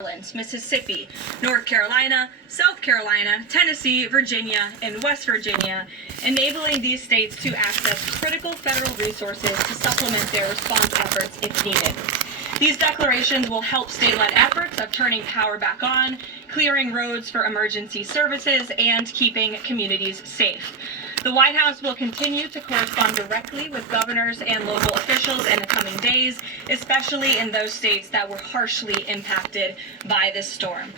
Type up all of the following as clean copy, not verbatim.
Maryland, Mississippi, North Carolina, South Carolina, Tennessee, Virginia, and West Virginia, enabling these states to access critical federal resources to supplement their response efforts if needed. These declarations will help state-led efforts of turning power back on, clearing roads for emergency services, and keeping communities safe. The White House will continue to correspond directly with governors and local officials in the coming days, especially in those states that were harshly impacted by this storm.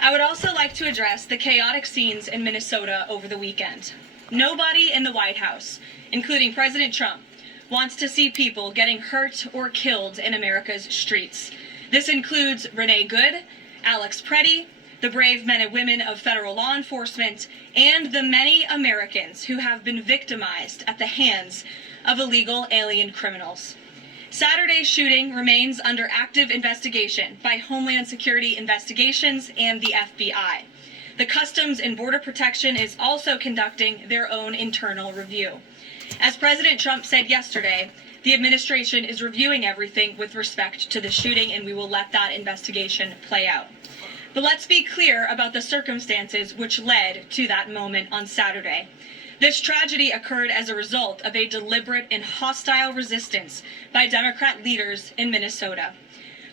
I would also like to address the chaotic scenes in Minnesota over the weekend. Nobody in the White House, including President Trump, wants to see people getting hurt or killed in America's streets. This includes Renee Good, Alex Preddy, the brave men and women of federal law enforcement, and the many Americans who have been victimized at the hands of illegal alien criminals. Saturday's shooting remains under active investigation by Homeland Security Investigations and the FBI. The Customs and Border Protection is also conducting their own internal review. As President Trump said yesterday, the administration is reviewing everything with respect to the shooting, and we will let that investigation play out. But let's be clear about the circumstances which led to that moment on Saturday. This tragedy occurred as a result of a deliberate and hostile resistance by Democrat leaders in Minnesota.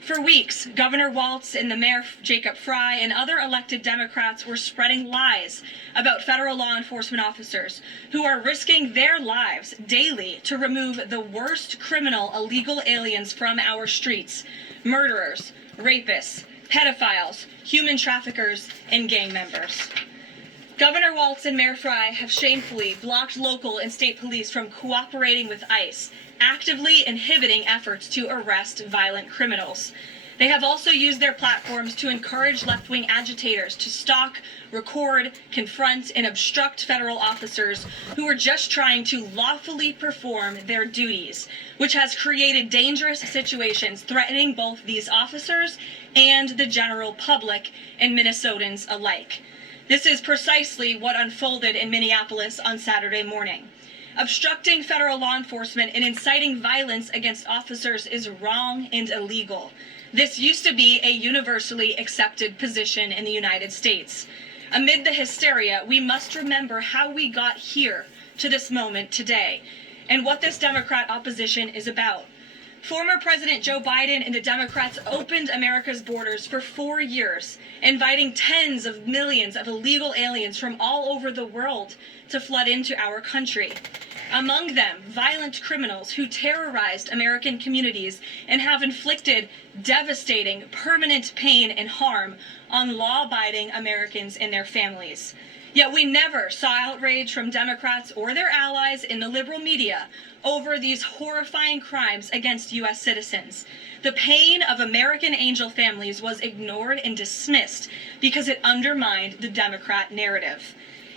For weeks, Governor Walz and the Mayor Jacob Frey and other elected Democrats were spreading lies about federal law enforcement officers who are risking their lives daily to remove the worst criminal illegal aliens from our streets: murderers, rapists, pedophiles, human traffickers, and gang members. Governor Walz and Mayor Frey have shamefully blocked local and state police from cooperating with ICE, actively inhibiting efforts to arrest violent criminals. They have also used their platforms to encourage left-wing agitators to stalk, record, confront, and obstruct federal officers who are just trying to lawfully perform their duties, which has created dangerous situations threatening both these officers and the general public and Minnesotans alike. This is precisely what unfolded in Minneapolis on Saturday morning. Obstructing federal law enforcement and inciting violence against officers is wrong and illegal. This used to be a universally accepted position in the United States. Amid the hysteria, we must remember how we got here to this moment today and what this Democrat opposition is about. Former President Joe Biden and the Democrats opened America's borders for 4 years, inviting tens of millions of illegal aliens from all over the world to flood into our country. Among them, violent criminals who terrorized American communities and have inflicted devastating, permanent pain and harm on law-abiding Americans and their families. Yet we never saw outrage from Democrats or their allies in the liberal media over these horrifying crimes against U.S. citizens. The pain of American angel families was ignored and dismissed because it undermined the Democrat narrative.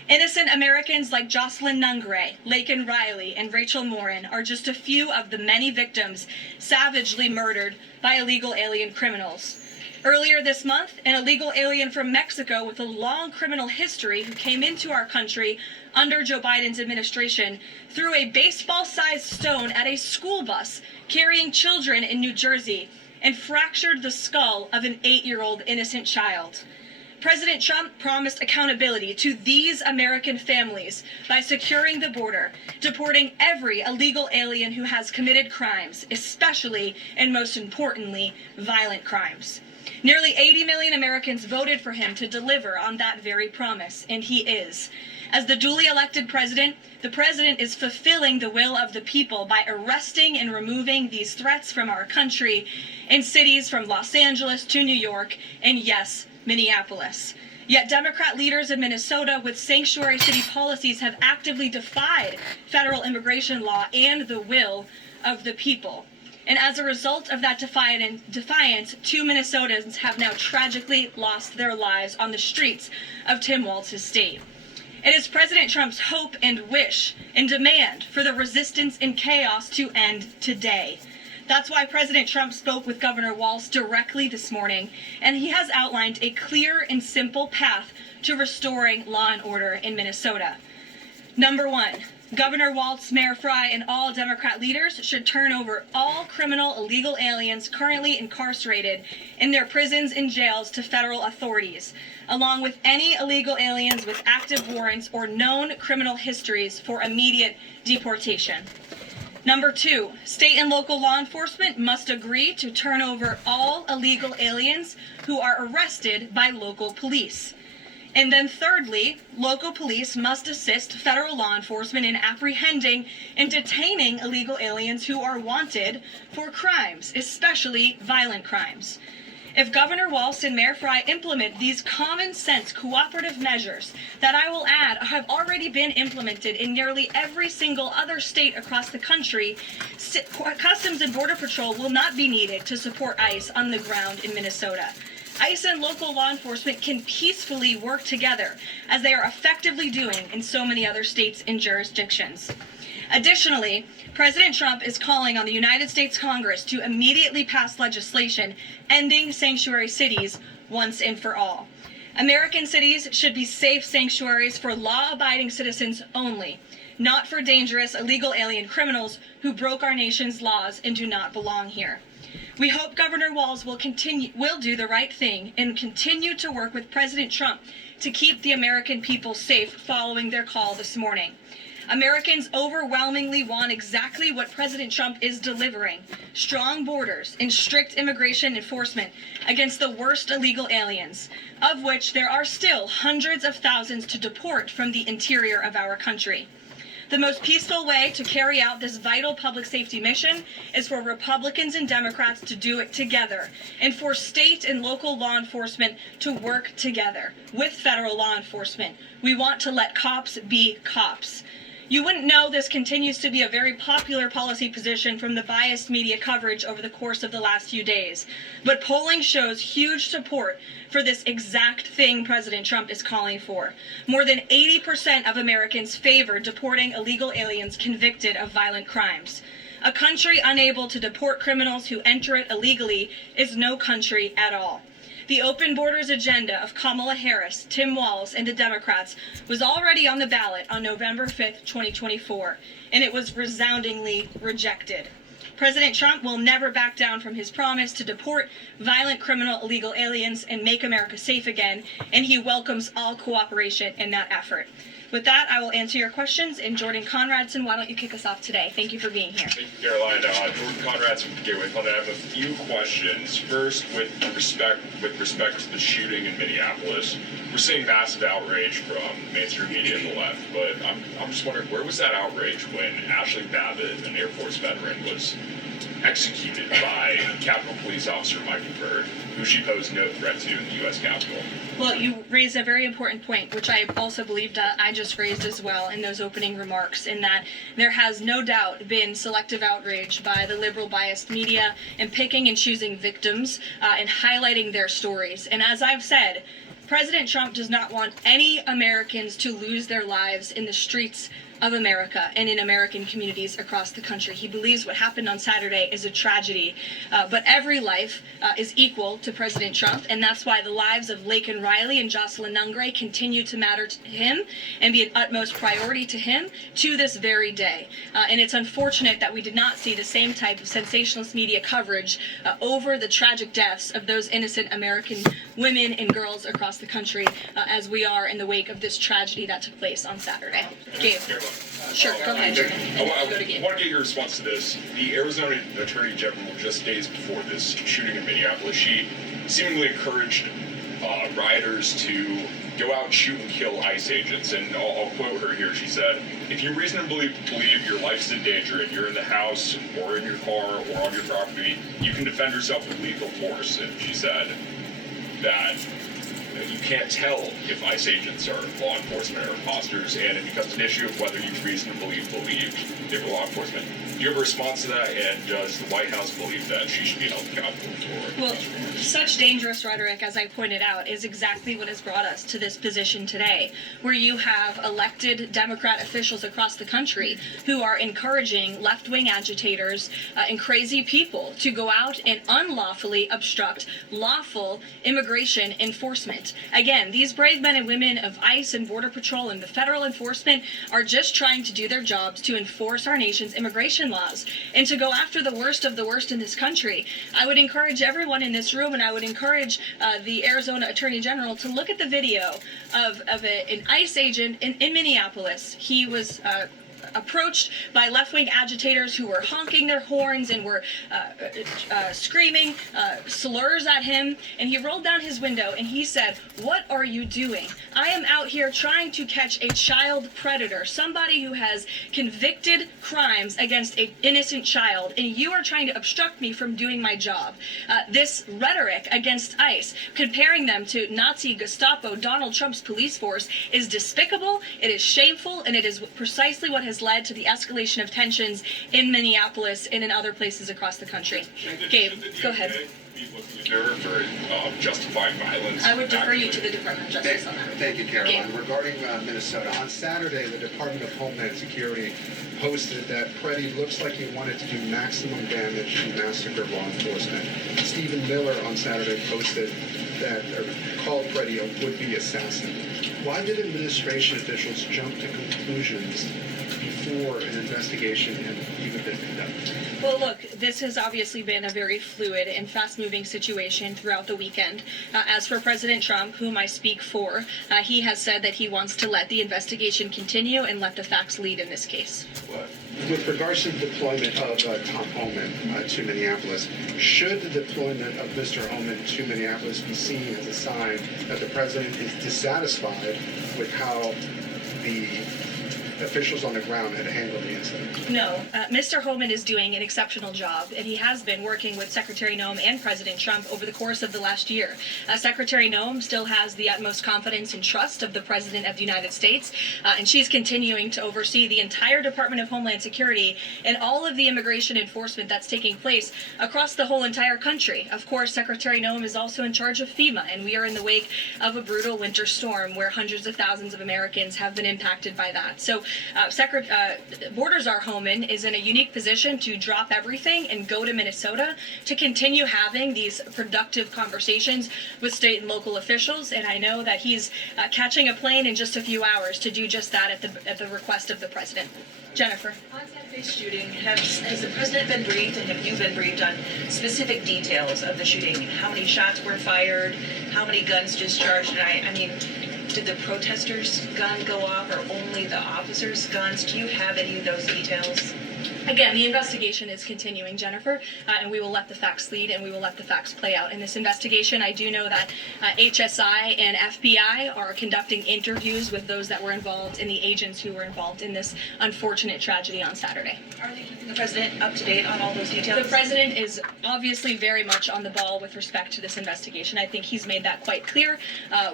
Innocent Americans like Jocelyn Nungray, Laken Riley, and Rachel Morin are just a few of the many victims savagely murdered by illegal alien criminals. Earlier this month, an illegal alien from Mexico with a long criminal history who came into our country under Joe Biden's administration threw a baseball-sized stone at a school bus carrying children in New Jersey and fractured the skull of an 8-year-old innocent child. President Trump promised accountability to these American families by securing the border, deporting every illegal alien who has committed crimes, especially and most importantly, violent crimes. Nearly 80 million Americans voted for him to deliver on that very promise, and he is. As the duly elected president, the president is fulfilling the will of the people by arresting and removing these threats from our country in cities from Los Angeles to New York and, yes, Minneapolis. Yet Democrat leaders in Minnesota with sanctuary city policies have actively defied federal immigration law and the will of the people. And as a result of that defiance, 2 Minnesotans have now tragically lost their lives on the streets of Tim Walz's state. It is President Trump's hope and wish and demand for the resistance and chaos to end today. That's why President Trump spoke with Governor Walz directly this morning, and he has outlined a clear and simple path to restoring law and order in Minnesota. Number 1, Governor Walz, Mayor Frey, and all Democrat leaders should turn over all criminal illegal aliens currently incarcerated in their prisons and jails to federal authorities, along with any illegal aliens with active warrants or known criminal histories for immediate deportation. Number 2, state and local law enforcement must agree to turn over all illegal aliens who are arrested by local police. And then thirdly, local police must assist federal law enforcement in apprehending and detaining illegal aliens who are wanted for crimes, especially violent crimes. If Governor Walz and Mayor Frey implement these common sense cooperative measures that I will add have already been implemented in nearly every single other state across the country, Customs and Border Patrol will not be needed to support ICE on the ground in Minnesota. ICE and local law enforcement can peacefully work together, as they are effectively doing in so many other states and jurisdictions. Additionally, President Trump is calling on the United States Congress to immediately pass legislation ending sanctuary cities once and for all. American cities should be safe sanctuaries for law-abiding citizens only, not for dangerous illegal alien criminals who broke our nation's laws and do not belong here. We hope Governor Walz will do the right thing and continue to work with President Trump to keep the American people safe following their call this morning. Americans overwhelmingly want exactly what President Trump is delivering: strong borders and strict immigration enforcement against the worst illegal aliens, of which there are still hundreds of thousands to deport from the interior of our country. The most peaceful way to carry out this vital public safety mission is for Republicans and Democrats to do it together, and for state and local law enforcement to work together with federal law enforcement. We want to let cops be cops. You wouldn't know this continues to be a very popular policy position from the biased media coverage over the course of the last few days, but polling shows huge support for this exact thing President Trump is calling for. More than 80% of Americans favor deporting illegal aliens convicted of violent crimes. A country unable to deport criminals who enter it illegally is no country at all. The open borders agenda of Kamala Harris, Tim Walz, and the Democrats was already on the ballot on November 5th, 2024, and it was resoundingly rejected. President Trump will never back down from his promise to deport violent criminal illegal aliens and make America safe again, and he welcomes all cooperation in that effort. With that, I will answer your questions. And Jordan Conradson, why don't you kick us off today? Thank you for being here. Thank you, Caroline. Jordan Conradson from Gateway Fund. I have a few questions. First, with respect to the shooting in Minneapolis, we're seeing massive outrage from mainstream media and the left, but I'm just wondering, where was that outrage when Ashley Babbitt, an Air Force veteran, was executed by Capitol Police Officer Michael Byrd, who she posed no threat to in the U.S. Capitol? Well, you raised a very important point, which I also believed I just raised as well in those opening remarks, in that there has no doubt been selective outrage by the liberal biased media in picking and choosing victims and highlighting their stories. And as I've said, President Trump does not want any Americans to lose their lives in the streets of America and in American communities across the country. He believes what happened on Saturday is a tragedy, but every life is equal to President Trump, and that's why the lives of Laken Riley and Jocelyn Nungray continue to matter to him and be an utmost priority to him to this very day. And it's unfortunate that we did not see the same type of sensationalist media coverage over the tragic deaths of those innocent American women and girls across the country as we are in the wake of this tragedy that took place on Saturday. Gabe. Sure, go ahead, Jordan. I want to get your response to this. The Arizona Attorney General, just days before this shooting in Minneapolis, she seemingly encouraged rioters to go out and shoot and kill ICE agents. And I'll quote her here. She said, "If you reasonably believe your life's in danger and you're in the house or in your car or on your property, you can defend yourself with lethal force." And she said that you can't tell if ICE agents are law enforcement or imposters, and it becomes an issue of whether you reasonably believe they were law enforcement. Do you have a response to that? And does the White House believe that she should be held accountable for Well, these remarks? such dangerous rhetoric, as I pointed out, is exactly what has brought us to this position today, where you have elected Democrat officials across the country who are encouraging left-wing agitators and crazy people to go out and unlawfully obstruct lawful immigration enforcement. Again, these brave men and women of ICE and Border Patrol and the federal enforcement are just trying to do their jobs to enforce our nation's immigration laws and to go after the worst of the worst in this country. I would encourage everyone in this room, and I would encourage the Arizona Attorney General to look at the video of an ICE agent in Minneapolis. He was approached by left-wing agitators who were honking their horns and were screaming slurs at him, and he rolled down his window and he said, "What are you doing? I am out here trying to catch a child predator, somebody who has convicted crimes against an innocent child, and you are trying to obstruct me from doing my job." This rhetoric against ICE, comparing them to Nazi Gestapo, Donald Trump's police force, is despicable, it is shameful, and it is precisely what has led to the escalation of tensions in Minneapolis and in other places across the country. Gabe, go ahead. Be looking at her for justified violence. I would defer you to the Department of Justice on that. Thank you, Caroline. Regarding Minnesota, on Saturday, the Department of Homeland Security posted that Preddy looks like he wanted to do maximum damage to massacre law enforcement. Stephen Miller on Saturday posted that, or called Preddy a would-be assassin. Why did administration officials jump to conclusions before an investigation had even been conducted? Well, look, this has obviously been a very fluid and fast-moving situation throughout the weekend. As for President Trump, whom I speak for, he has said that he wants to let the investigation continue and let the facts lead in this case. With regards to the deployment of Tom Homan to Minneapolis, should the deployment of Mr. Homan to Minneapolis be seen as a sign that the president is dissatisfied with how the officials on the ground had handled the incident? No, Mr. Homan is doing an exceptional job, and he has been working with Secretary Noem and President Trump over the course of the last year. Secretary Noem still has the utmost confidence and trust of the President of the United States, and she's continuing to oversee the entire Department of Homeland Security and all of the immigration enforcement that's taking place across the whole entire country. Of course, Secretary Noem is also in charge of FEMA, and we are in the wake of a brutal winter storm where hundreds of thousands of Americans have been impacted by that. So Borders-Czar Homan is in a unique position to drop everything and go to Minnesota to continue having these productive conversations with state and local officials. And I know that he's catching a plane in just a few hours to do just that at the request of the president. Jennifer. On Saturday's shooting, has the president been briefed, and have you been briefed on specific details of the shooting? How many shots were fired? How many guns discharged? And I mean, did the protesters' gun go off, or only the officers' guns? Do you have any of those details? Again, the investigation is continuing, Jennifer, and we will let the facts lead and we will let the facts play out in this investigation. I do know that HSI and FBI are conducting interviews with those that were involved and the agents who were involved in this unfortunate tragedy on Saturday. Are they keeping the president up to date on all those details? The president is obviously very much on the ball with respect to this investigation. I think he's made that quite clear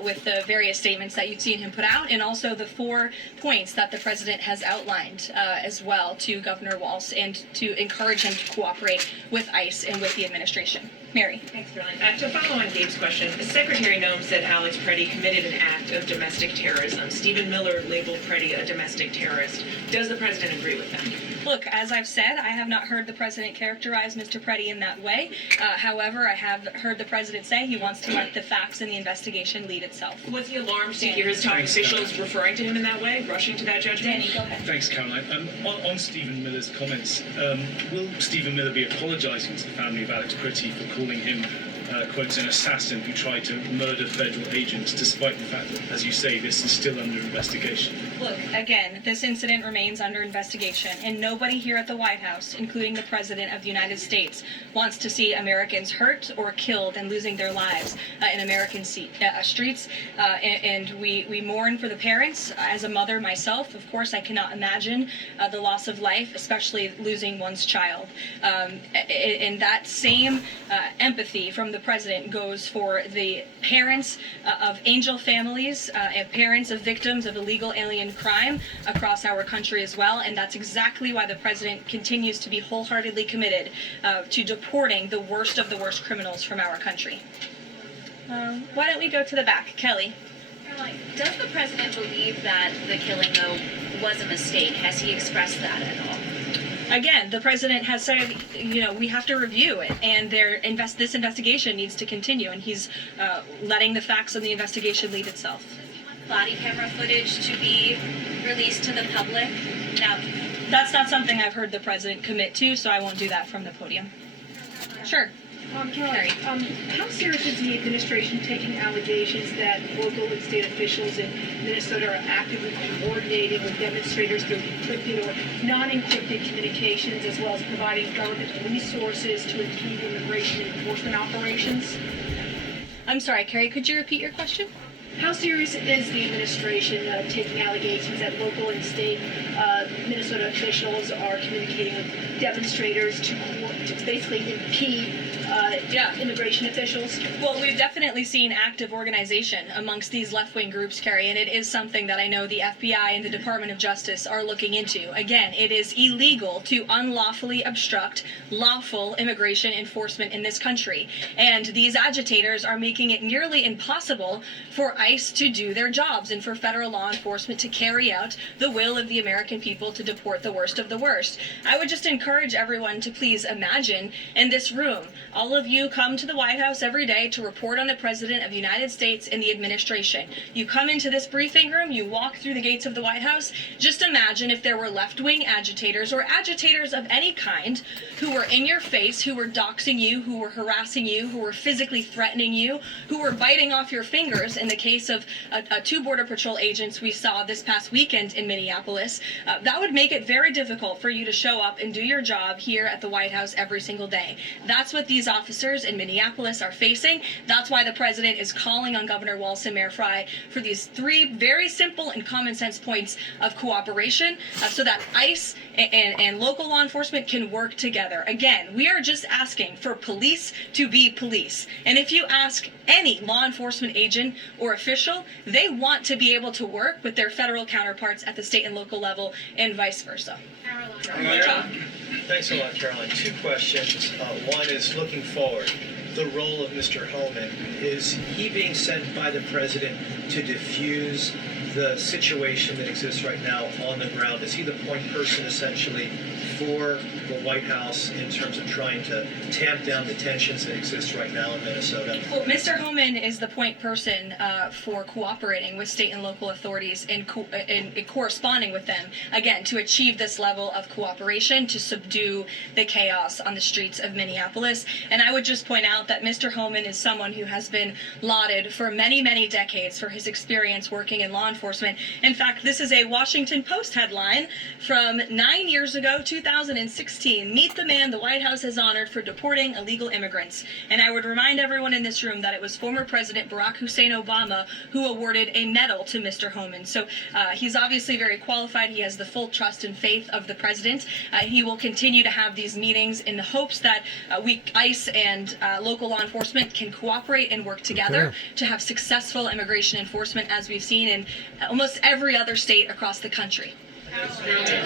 with the various statements that you've seen him put out, and also the 4 points that the president has outlined as well to Governor Walz, and to encourage him to cooperate with ICE and with the administration. Mary. Thanks, Caroline. To follow on Gabe's question, Secretary Noem said Alex Preddy committed an act of domestic terrorism. Stephen Miller labeled Preddy a domestic terrorist. Does the president agree with that? Look, as I've said, I have not heard the president characterize Mr. Preddy in that way. However, I have heard the president say he wants to let the facts and the investigation lead itself. Was he alarmed to hear his top officials referring to him in that way, rushing to that judgment? Danny, go ahead. Thanks, Caroline. On Stephen Miller's comments, will Stephen Miller be apologising to the family of Alex Preddy for calling him, quotes, an assassin who tried to murder federal agents, despite the fact that, as you say, this is still under investigation? Look, again, this incident remains under investigation, and nobody here at the White House, including the President of the United States, wants to see Americans hurt or killed and losing their lives in American streets. And we mourn for the parents. As a mother myself, of course, I cannot imagine the loss of life, especially losing one's child. And that same empathy from the president goes for the parents of angel families and parents of victims of illegal alien crime across our country as well. And that's exactly why the president continues to be wholeheartedly committed to deporting the worst of the worst criminals from our country. Why don't we go to the back? Kelly. Caroline, does the president believe that the killing, though, was a mistake? Has he expressed that at all? Again, the president has said, we have to review it, and this investigation needs to continue, and he's letting the facts of the investigation lead itself. Body camera footage to be released to the public? Now, that's not something I've heard the president commit to, so I won't do that from the podium. Sure. Caroline, how serious is the administration taking allegations that local and state officials in Minnesota are actively coordinating with demonstrators through encrypted or non-encrypted communications, as well as providing government resources to impede immigration enforcement operations? I'm sorry, Carrie, could you repeat your question? How serious is the administration taking allegations that local and state Minnesota officials are communicating with demonstrators to basically impede immigration officials? Well, we've definitely seen active organization amongst these left-wing groups, Carrie, and it is something that I know the FBI and the Department of Justice are looking into. Again, it is illegal to unlawfully obstruct lawful immigration enforcement in this country, and these agitators are making it nearly impossible for ICE to do their jobs and for federal law enforcement to carry out the will of the American people to deport the worst of the worst. I would just encourage everyone to please imagine in this room, all of you come to the White House every day to report on the President of the United States and the administration. You come into this briefing room, you walk through the gates of the White House. Just imagine if there were left-wing agitators or agitators of any kind who were in your face, who were doxing you, who were harassing you, who were physically threatening you, who were biting off your fingers in the case of two Border Patrol agents we saw this past weekend in Minneapolis. That would make it very difficult for you to show up and do your job here at the White House every single day. That's what these officers in Minneapolis are facing. That's why the president is calling on Governor Walz and Mayor Frey for these three very simple and common sense points of cooperation so that ICE and local law enforcement can work together. Again, we are just asking for police to be police. And if you ask any law enforcement agent or official, they want to be able to work with their federal counterparts at the state and local level and vice versa. Thanks a lot, Caroline. Two questions. One is looking forward. The role of Mr. Holman, is he being sent by the president to diffuse the situation that exists right now on the ground? Is he the point person essentially for the White House in terms of trying to tamp down the tensions that exist right now in Minnesota? Well, Mr. Holman is the point person for cooperating with state and local authorities and corresponding with them, again, to achieve this level of cooperation to subdue the chaos on the streets of Minneapolis. And I would just point out that Mr. Holman is someone who has been lauded for many, many decades for his experience working in law enforcement. In fact, this is a Washington Post headline from 9 years ago, 2016. Meet the man the White House has honored for deporting illegal immigrants. And I would remind everyone in this room that it was former President Barack Hussein Obama who awarded a medal to Mr. Holman. So he's obviously very qualified. He has the full trust and faith of the president. He will continue to have these meetings in the hopes that ICE and local law enforcement can cooperate and work together to have successful immigration enforcement, as we've seen in almost every other state across the country.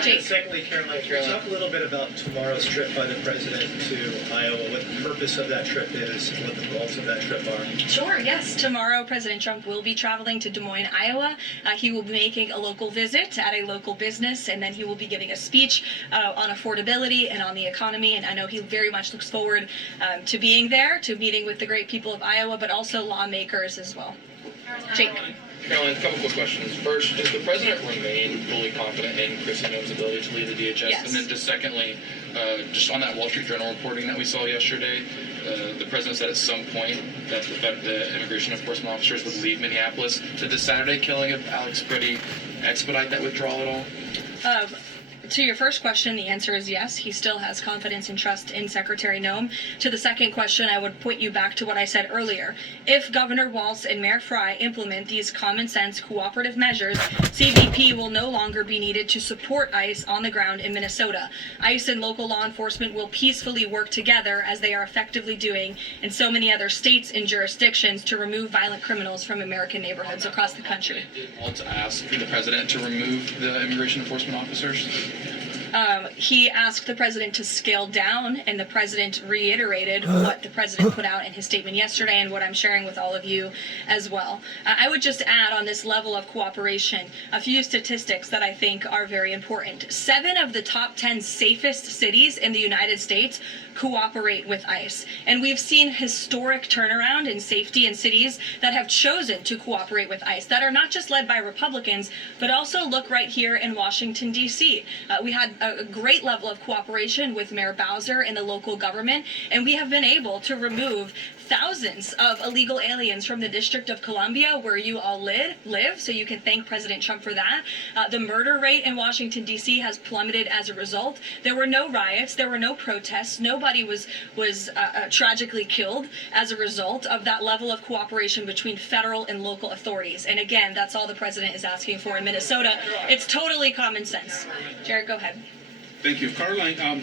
Jake. Secondly, Caroline, talk a little bit about tomorrow's trip by the president to Iowa, what the purpose of that trip is, and what the goals of that trip are. Sure, yes. Tomorrow, President Trump will be traveling to Des Moines, Iowa. He will be making a local visit at a local business, and then he will be giving a speech on affordability and on the economy. And I know he very much looks forward to being there, to meeting with the great people of Iowa, but also lawmakers as well. Jake. Caroline, a couple quick questions. First, does the president remain fully confident in Kristi Noem's ability to lead the DHS? Yes. And then just secondly, just on that Wall Street Journal reporting that we saw yesterday, the president said at some point that the immigration enforcement officers would leave Minneapolis. Did the Saturday killing of Alex Pretty expedite that withdrawal at all? To your first question, the answer is yes. He still has confidence and trust in Secretary Noem. To the second question, I would point you back to what I said earlier. If Governor Walz and Mayor Fry implement these common sense cooperative measures, CBP will no longer be needed to support ICE on the ground in Minnesota. ICE and local law enforcement will peacefully work together, as they are effectively doing in so many other states and jurisdictions, to remove violent criminals from American neighborhoods across the country. Want to ask the president to remove the immigration enforcement officers? He asked the president to scale down, and the president reiterated what the president put out in his statement yesterday and what I'm sharing with all of you as well. I would just add on this level of cooperation a few statistics that I think are very important. 7 of the top 10 safest cities in the United States cooperate with ICE. And we've seen historic turnaround in safety in cities that have chosen to cooperate with ICE, that are not just led by Republicans, but also look right here in Washington, D.C. We had a great level of cooperation with Mayor Bowser and the local government, and we have been able to remove thousands of illegal aliens from the District of Columbia, where you all live, so you can thank President Trump for that. The murder rate in Washington, D.C. has plummeted as a result. There were no riots, there were no protests, nobody was tragically killed as a result of that level of cooperation between federal and local authorities. And again, that's all the president is asking for in Minnesota. It's totally common sense. Jared, go ahead. Thank you. Caroline,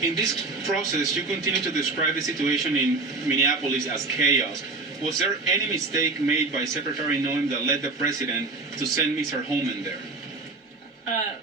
in this process, you continue to describe the situation in Minneapolis as chaos. Was there any mistake made by Secretary Noem that led the president to send Mr. Holman there?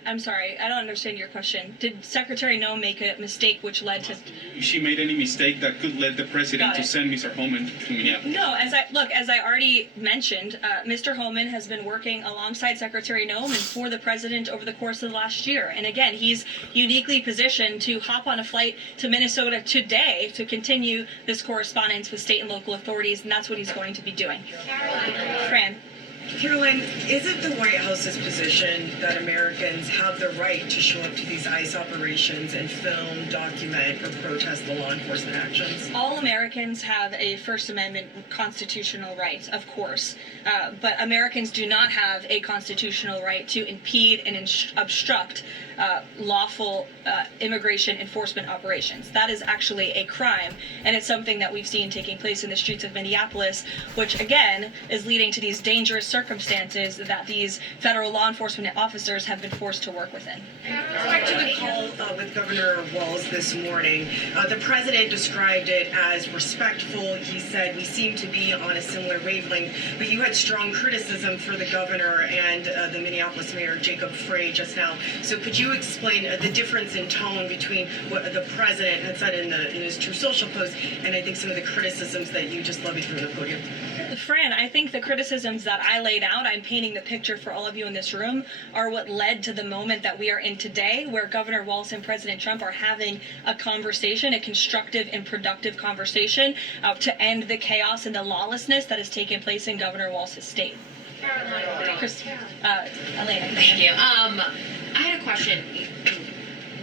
I'm sorry, I don't understand your question. Did Secretary Noem make a mistake which led to... She made any mistake that could lead the president to send Mr. Holman to Minneapolis? No, as I already mentioned, Mr. Holman has been working alongside Secretary Noem and for the president over the course of the last year. And again, he's uniquely positioned to hop on a flight to Minnesota today to continue this correspondence with state and local authorities, and that's what he's going to be doing. Fran. Caroline, is it the White House's position that Americans have the right to show up to these ICE operations and film, document, or protest the law enforcement actions? All Americans have a First Amendment constitutional right, of course, but Americans do not have a constitutional right to impede and obstruct lawful immigration enforcement operations. That is actually a crime, and it's something that we've seen taking place in the streets of Minneapolis, which again is leading to these dangerous circumstances that these federal law enforcement officers have been forced to work within. Back to the call with Governor Walz this morning, the president described it as respectful. He said, we seem to be on a similar wavelength, but you had strong criticism for the governor and the Minneapolis mayor, Jacob Frey, just now. So could you explain the difference in tone between what the president had said in his True Social post and I think some of the criticisms that you just levied from the podium? Fran, I think the criticisms that I laid out, I'm painting the picture for all of you in this room, are what led to the moment that we are in today, where Governor Walz and President Trump are having a conversation, a constructive and productive conversation to end the chaos and the lawlessness that has taken place in Governor Walz's state. Elena. Thank you. I had a question.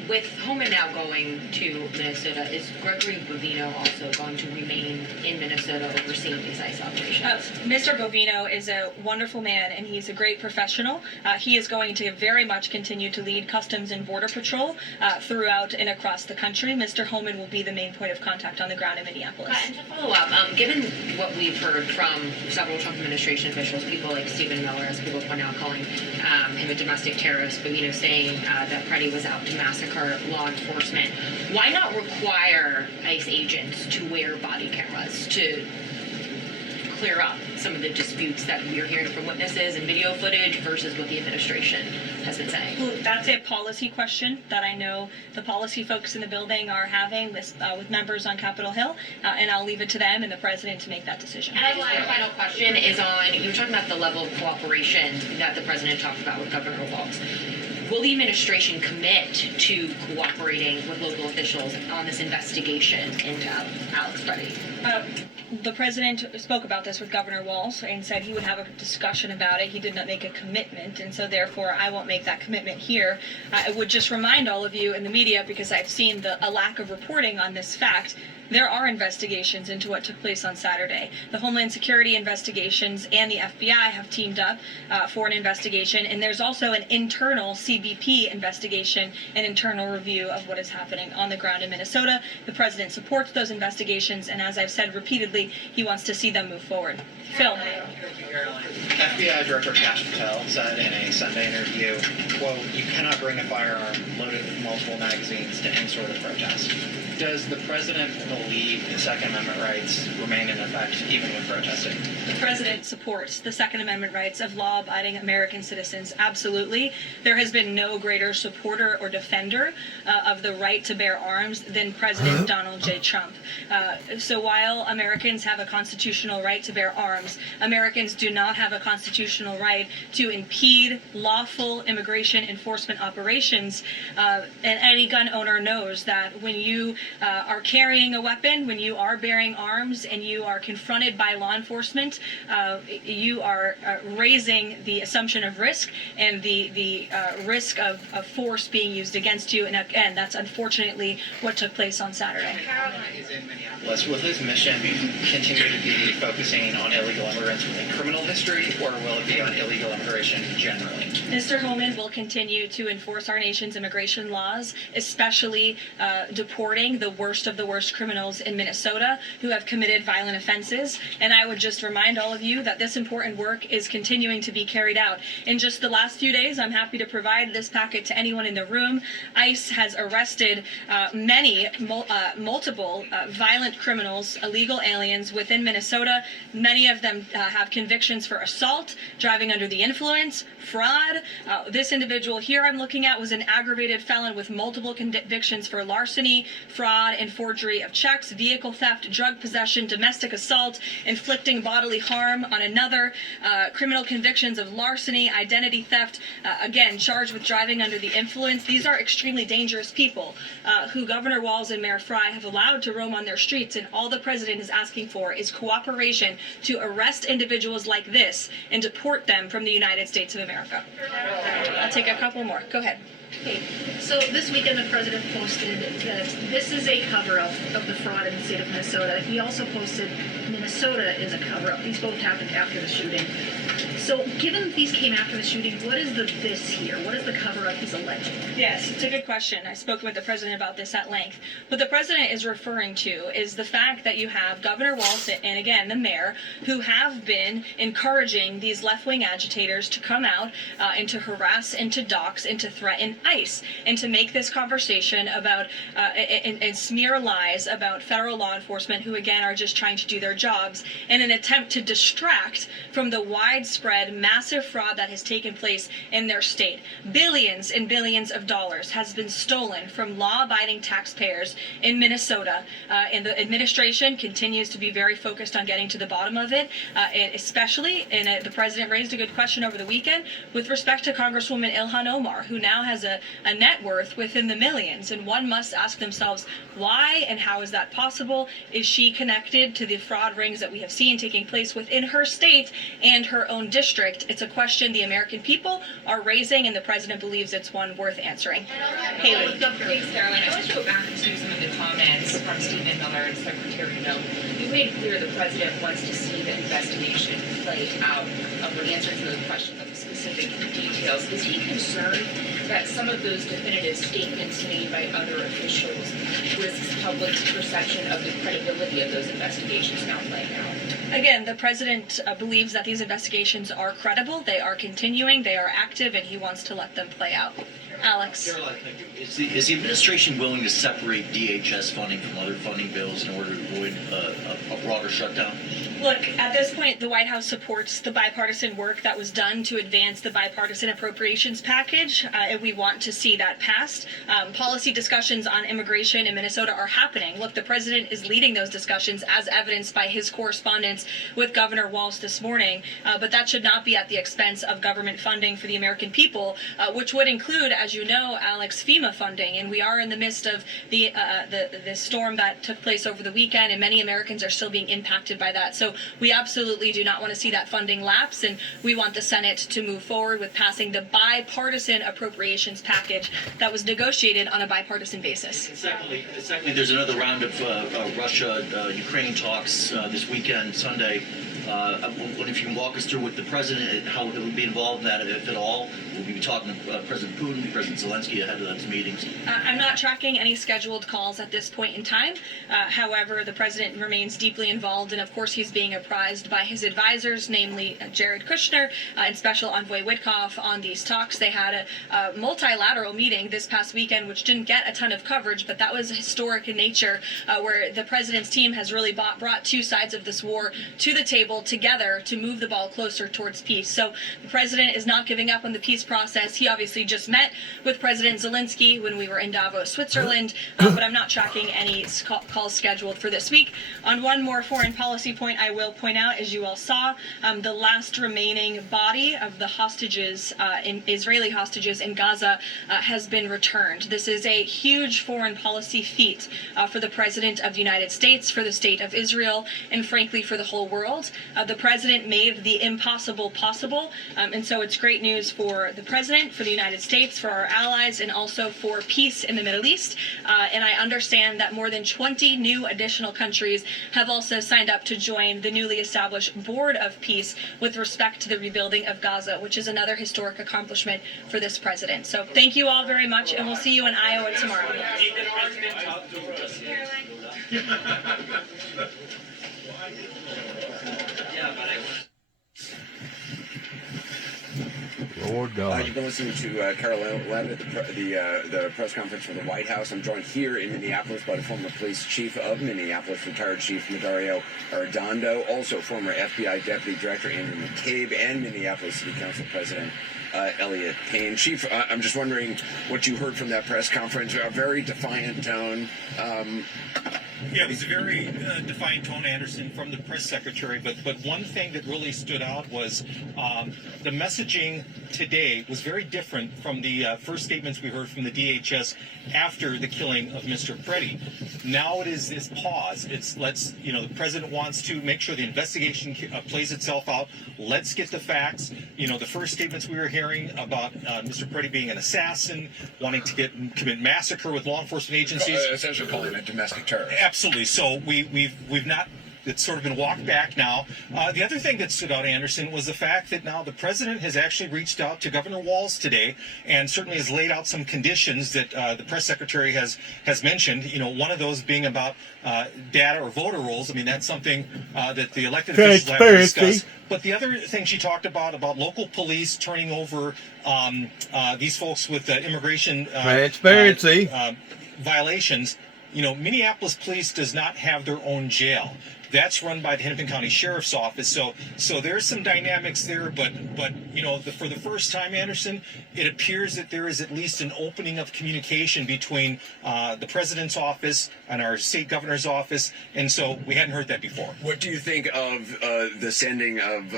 With Holman now going to Minnesota, is Gregory Bovino also going to remain in Minnesota overseeing these ICE operations? Mr. Bovino is a wonderful man, and he's a great professional. He is going to very much continue to lead Customs and Border Patrol throughout and across the country. Mr. Holman will be the main point of contact on the ground in Minneapolis. And to follow up, given what we've heard from several Trump administration officials, people like Stephen Miller, as people point out, calling him a domestic terrorist, Bovino saying that Preddy was out to massacre law enforcement, why not require ICE agents to wear body cameras to clear up some of the disputes that we're hearing from witnesses and video footage versus what the administration has been saying? Well, that's a policy question that I know the policy folks in the building are having with members on Capitol Hill, and I'll leave it to them and the president to make that decision. And my final question is on, you were talking about the level of cooperation that the president talked about with Governor Walz. Will the administration commit to cooperating with local officials on this investigation into Alex Preddy? The president spoke about this with Governor Walz and said he would have a discussion about it. He did not make a commitment, and so therefore I won't make that commitment here. I would just remind all of you in the media, because I've seen a lack of reporting on this fact, There are investigations into what took place on Saturday. The Homeland Security investigations and the FBI have teamed up for an investigation, and there's also an internal CBP investigation, an internal review of what is happening on the ground in Minnesota. The president supports those investigations, and as I've said repeatedly, he wants to see them move forward. Phil. FBI Director Kash Patel said in a Sunday interview, quote, "You cannot bring a firearm loaded with multiple magazines to any sort of protest." Does the president believe the Second Amendment rights remain in effect even when protesting? The president supports the Second Amendment rights of law-abiding American citizens. Absolutely. There has been no greater supporter or defender of the right to bear arms than President Donald J. Trump. So while Americans have a constitutional right to bear arms, Americans do not have a constitutional right to impede lawful immigration enforcement operations. And any gun owner knows that when you are carrying a weapon, when you are bearing arms, and you are confronted by law enforcement, you are raising the assumption of risk and the risk of force being used against you. And again, that's unfortunately what took place on Saturday. Is in Minneapolis. Will his mission continue to be focusing on illegal immigrants with a criminal history, or will it be on illegal immigration generally? Mr. Holman will continue to enforce our nation's immigration laws, especially deporting the worst of the worst criminals in Minnesota who have committed violent offenses. And I would just remind all of you that this important work is continuing to be carried out. In just the last few days, I'm happy to provide this packet to anyone in the room. ICE has arrested multiple violent criminals, illegal aliens within Minnesota. Many of them have convictions for assault, driving under the influence, fraud. This individual here I'm looking at was an aggravated felon with multiple convictions for larceny, fraud, and forgery of checks, vehicle theft, drug possession, domestic assault, inflicting bodily harm on another, criminal convictions of larceny, identity theft, again, charged with driving under the influence. These are extremely dangerous people who Governor Walz and Mayor Frey have allowed to roam on their streets, and all the president is asking for is cooperation to arrest individuals like this and deport them from the United States of America. I'll take a couple more. Go ahead. Okay, so this weekend the president posted that this is a cover-up of the fraud in the state of Minnesota. He also posted Minnesota is a cover-up. These both happened after the shooting. So given these came after the shooting, what is the this here? What is the cover-up he's alleging? Yes, it's a good question. I spoke with the president about this at length. What the president is referring to is the fact that you have Governor Walz and, again, the mayor, who have been encouraging these left-wing agitators to come out and to harass and to dox and to threaten ICE and to make this conversation about and smear lies about federal law enforcement who, again, are just trying to do their jobs in an attempt to distract from the widespread massive fraud that has taken place in their state. Billions and billions of dollars has been stolen from law-abiding taxpayers in Minnesota, and the administration continues to be very focused on getting to the bottom of it, and especially, and the president raised a good question over the weekend with respect to Congresswoman Ilhan Omar, who now has a net worth within the millions, and one must ask themselves why and how is that possible? Is she connected to the fraud rings that we have seen taking place within her state and her own district? It's a question the American people are raising, and the president believes it's one worth answering. Haley. Thanks, Caroline. I want to go back to some of the comments from Stephen Miller and Secretary Noe. You made clear the president wants to see the investigation play out. We're answering some of the questions of the specific details. Is he concerned that some of those definitive statements made by other officials risks public's perception of the credibility of those investigations now playing out? Again, the president believes that these investigations are credible, they are continuing, they are active, and he wants to let them play out. Alex. Caroline, is the administration willing to separate DHS funding from other funding bills in order to avoid a broader shutdown? Look, at this point, the White House supports the bipartisan work that was done to advance the bipartisan appropriations package, and we want to see that passed. Policy discussions on immigration in Minnesota are happening. Look, the president is leading those discussions as evidenced by his correspondence with Governor Walz this morning, but that should not be at the expense of government funding for the American people, which would include, as as you know, Alex, FEMA funding, and we are in the midst of the storm that took place over the weekend, and many Americans are still being impacted by that. So we absolutely do not want to see that funding lapse, and we want the Senate to move forward with passing the bipartisan appropriations package that was negotiated on a bipartisan basis. Secondly, there's another round of Russia-Ukraine talks this weekend, Sunday. I wonder if you can walk us through with the president, how he'll be involved in that, if at all. We'll be talking to President Putin, President Zelensky ahead of those meetings. I'm not tracking any scheduled calls at this point in time. However, the president remains deeply involved, and of course he's being apprised by his advisors, namely Jared Kushner and Special Envoy Witkoff, on these talks. They had a multilateral meeting this past weekend, which didn't get a ton of coverage, but that was historic in nature, where the president's team has really brought two sides of this war to the table together to move the ball closer towards peace. So the president is not giving up on the peace process. He obviously just met with President Zelensky when we were in Davos, Switzerland, but I'm not tracking any calls scheduled for this week. On one more foreign policy point, I will point out, as you all saw, the last remaining body of the hostages, Israeli hostages in Gaza, has been returned. This is a huge foreign policy feat for the President of the United States, for the State of Israel, and frankly for the whole world. The president made the impossible possible, and so it's great news for the president, for the United States, for our allies, and also for peace in the Middle East. And I understand that more than 20 new additional countries have also signed up to join the newly established Board of Peace with respect to the rebuilding of Gaza, which is another historic accomplishment for this president. So thank you all very much, and we'll see you in Iowa tomorrow. Lord God. You've been listening to Carol Levitt at the press conference for the White House. I'm joined here in Minneapolis by the former police chief of Minneapolis, retired Chief Medario Arredondo, also former FBI Deputy Director Andrew McCabe, and Minneapolis City Council President Elliot Payne. Chief, I'm just wondering what you heard from that press conference. A very defiant tone. Yeah, it was a very defiant tone, Anderson, from the press secretary. But one thing that really stood out was the messaging today was very different from the first statements we heard from the DHS after the killing of Mr. Preddy. Now it is this pause. The president wants to make sure the investigation plays itself out. Let's get the facts. The first statements we were hearing about Mr. Preddy being an assassin, wanting to commit massacre with law enforcement agencies. Essentially calling it domestic terrorism. Absolutely. So we've not. It's sort of been walked back now. The other thing that stood out, Anderson, was the fact that now the president has actually reached out to Governor Walz today and certainly has laid out some conditions that the press secretary has mentioned. One of those being about data or voter rolls. I mean, that's something that the elected officials have to discuss. But the other thing she talked about local police turning over these folks with immigration transparency violations. Minneapolis police does not have their own jail. That's run by the Hennepin County Sheriff's Office. So there's some dynamics there, but for the first time, Anderson, it appears that there is at least an opening of communication between the president's office and our state governor's office, and so we hadn't heard that before. What do you think of the sending of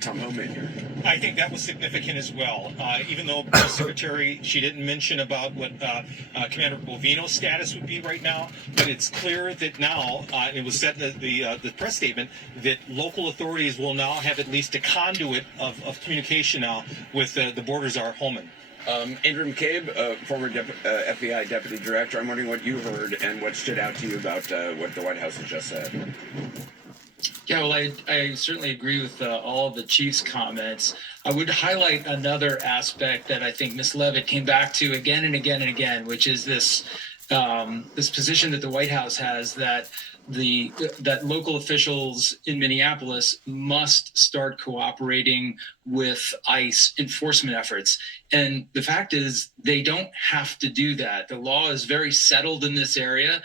Tom Homan here? I think that was significant as well. Even though the secretary, she didn't mention about what Commander Bovino's status would be right now, but it's clear that now, it was said in the press statement, that local authorities will now have at least a conduit of communication now with the border czar Holman. Andrew McCabe, former FBI Deputy Director, I'm wondering what you heard and what stood out to you about what the White House has just said. Yeah, well, I certainly agree with all of the chief's comments. I would highlight another aspect that I think Ms. Levitt came back to again and again and again, which is this position that the White House has that local officials in Minneapolis must start cooperating with ICE enforcement efforts. And the fact is, they don't have to do that. The law is very settled in this area.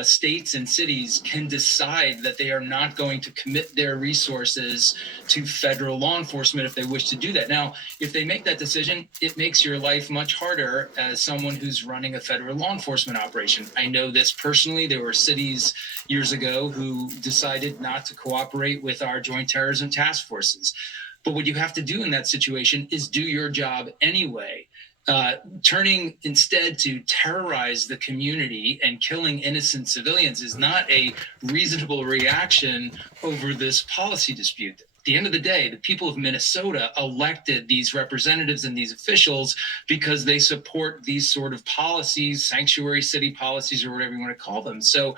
States and cities can decide that they are not going to commit their resources to federal law enforcement if they wish to do that. Now, if they make that decision, it makes your life much harder as someone who's running a federal law enforcement operation. I know this personally. There were cities years ago who decided not to cooperate with our joint terrorism task forces. But what you have to do in that situation is do your job anyway. turning instead to terrorize the community and killing innocent civilians is not a reasonable reaction over this policy dispute. At the end of the day, the people of Minnesota elected these representatives and these officials because they support these sort of policies, sanctuary city policies, or whatever you want to call them. So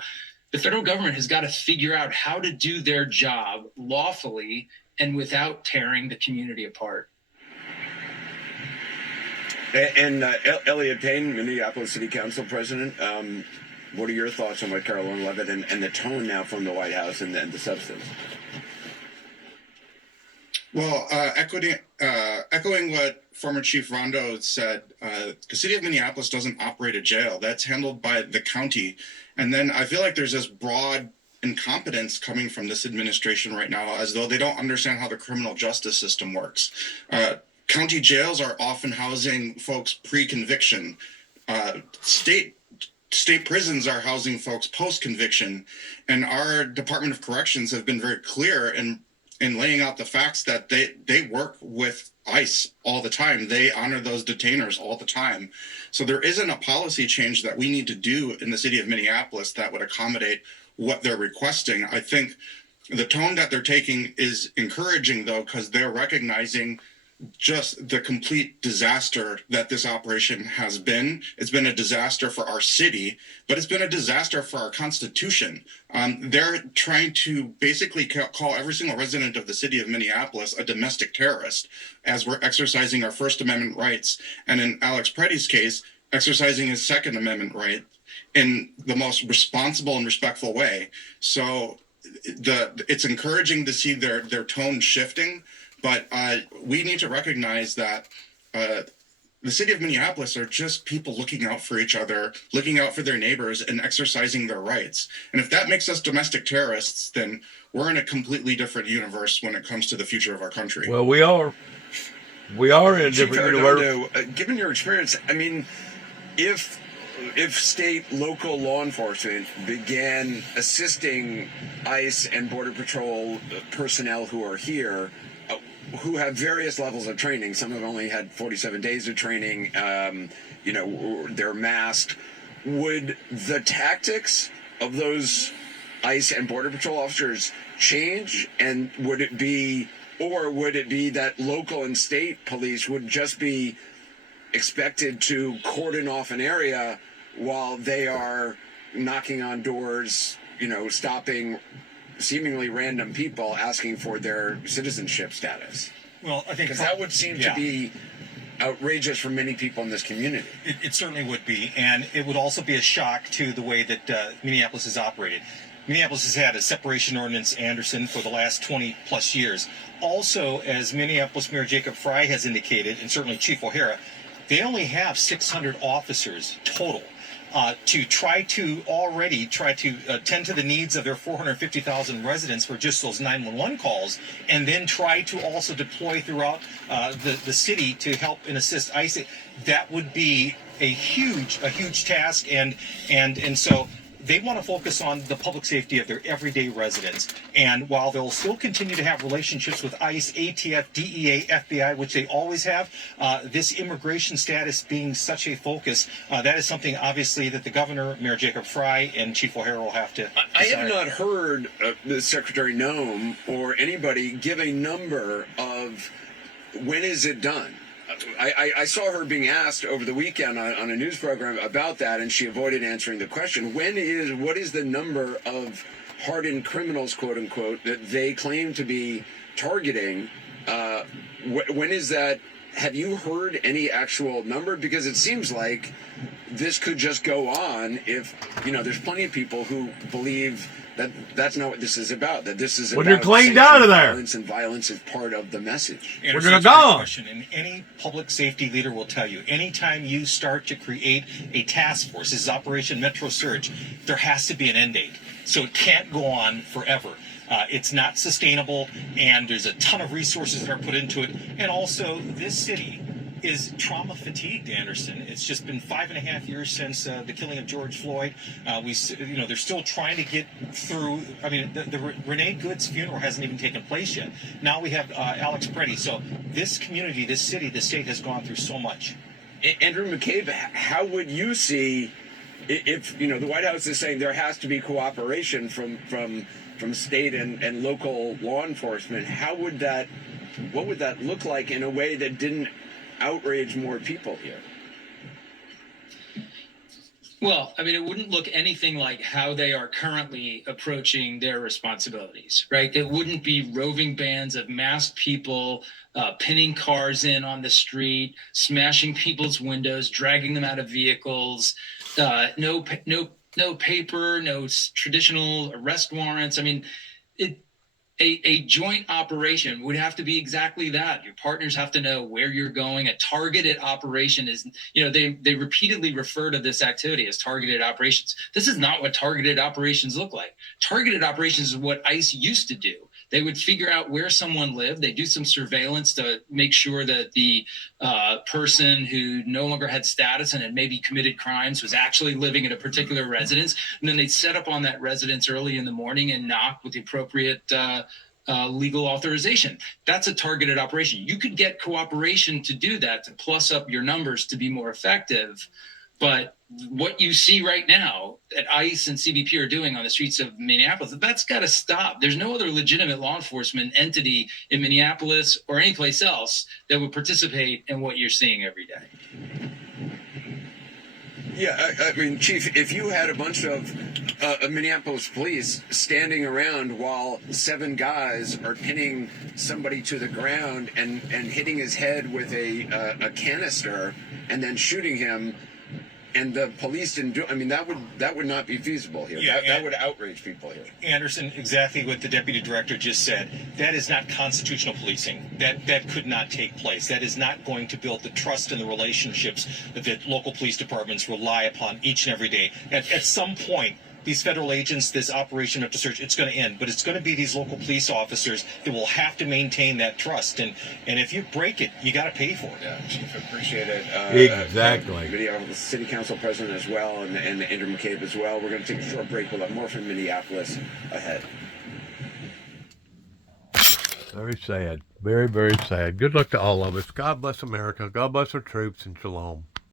the federal government has got to figure out how to do their job lawfully and without tearing the community apart. And Elliot Payne, Minneapolis City Council President, what are your thoughts on what Karoline Leavitt and the tone now from the White House and the substance? Well, echoing what former Chief Rondo said, the city of Minneapolis doesn't operate a jail. That's handled by the county. And then I feel like there's this broad incompetence coming from this administration right now, as though they don't understand how the criminal justice system works. County jails are often housing folks pre-conviction. State prisons are housing folks post-conviction. And our Department of Corrections have been very clear in laying out the facts that they work with ICE all the time. They honor those detainers all the time. So there isn't a policy change that we need to do in the city of Minneapolis that would accommodate what they're requesting. I think the tone that they're taking is encouraging, though, because they're recognizing just the complete disaster that this operation has been. It's been a disaster for our city, but it's been a disaster for our Constitution. They're trying to basically call every single resident of the city of Minneapolis a domestic terrorist as we're exercising our First Amendment rights. And in Alex Pretty's case, exercising his Second Amendment right in the most responsible and respectful way. So it's encouraging to see their tone shifting. But we need to recognize that the city of Minneapolis are just people looking out for each other, looking out for their neighbors, and exercising their rights. And if that makes us domestic terrorists, then we're in a completely different universe when it comes to the future of our country. Well, we are in a Chief different universe. Arredondo, given your experience, I mean, if state, local law enforcement began assisting ICE and Border Patrol personnel who are here, who have various levels of training. Some have only had 47 days of training, they're masked. Would the tactics of those ICE and Border Patrol officers change? And would it be that local and state police would just be expected to cordon off an area while they are knocking on doors, stopping seemingly random people asking for their citizenship status? Well, I think because that would seem to be outrageous for many people in this community. It certainly would be, and it would also be a shock to the way that Minneapolis has operated. Minneapolis has had a separation ordinance, Anderson, for the last 20 plus years. Also, as Minneapolis Mayor Jacob Frey has indicated, and certainly Chief O'Hara, they only have 600 officers total. To try to attend to the needs of their 450,000 residents for just those 911 calls, and then try to also deploy throughout the city to help and assist ICE. That would be a huge task, and so they want to focus on the public safety of their everyday residents. And while they'll still continue to have relationships with ICE, ATF, DEA, FBI, which they always have, this immigration status being such a focus, that is something obviously that the governor, Mayor Jacob Frey, and Chief O'Hara will have to decide. I have not heard Secretary Noem or anybody give a number of when is it done. I saw her being asked over the weekend on a news program about that, and she avoided answering the question. What is the number of hardened criminals, quote unquote, that they claim to be targeting? When is that? Have you heard any actual number? Because it seems like this could just go on if, there's plenty of people who believe that that's not what this is about, that this is when about you're cleaned out of there. Violence, and violence is part of the message. We're going to go. And any public safety leader will tell you, anytime you start to create a task force, this is Operation Metro Surge, there has to be an end date. So it can't go on forever. It's not sustainable, and there's a ton of resources that are put into it. And also, this city is trauma fatigued, Anderson. It's just been 5.5 years since the killing of George Floyd. They're still trying to get through. I mean, the Renee Good's funeral hasn't even taken place yet. Now we have Alex Pretty. So this community, this city, this state has gone through so much. Andrew McCabe, how would you see if the White House is saying there has to be cooperation from state and local law enforcement? What would that look like in a way that didn't outrage more people here? Well, I mean, it wouldn't look anything like how they are currently approaching their responsibilities, right? It wouldn't be roving bands of masked people pinning cars in on the street, smashing people's windows, dragging them out of vehicles. No paper, no traditional arrest warrants. I mean, a joint operation would have to be exactly that. Your partners have to know where you're going. A targeted operation is, they repeatedly refer to this activity as targeted operations. This is not what targeted operations look like. Targeted operations is what ICE used to do. They would figure out where someone lived. They do some surveillance to make sure that the person who no longer had status and had maybe committed crimes was actually living at a particular residence. And then they'd set up on that residence early in the morning and knock with the appropriate legal authorization. That's a targeted operation. You could get cooperation to do that, to plus up your numbers to be more effective. But what you see right now that ICE and CBP are doing on the streets of Minneapolis, that's got to stop. There's no other legitimate law enforcement entity in Minneapolis or any place else that would participate in what you're seeing every day. Yeah, I mean, Chief, if you had a bunch of Minneapolis police standing around while 7 guys are pinning somebody to the ground and hitting his head with a canister and then shooting him, and the police didn't do. I mean, that would not be feasible here. Yeah, that would outrage people here. Anderson, exactly what the deputy director just said. That is not constitutional policing. That could not take place. That is not going to build the trust and the relationships that local police departments rely upon each and every day. At some point, these federal agents, this operation of the search, it's going to end. But it's going to be these local police officers that will have to maintain that trust. And if you break it, you got to pay for it. Yeah, Chief, appreciate it. Exactly. Video of the City Council President as well, and Andrew McCabe as well. We're going to take a short break. We'll have more from Minneapolis ahead. Very sad. Very, very sad. Good luck to all of us. God bless America. God bless our troops, and shalom.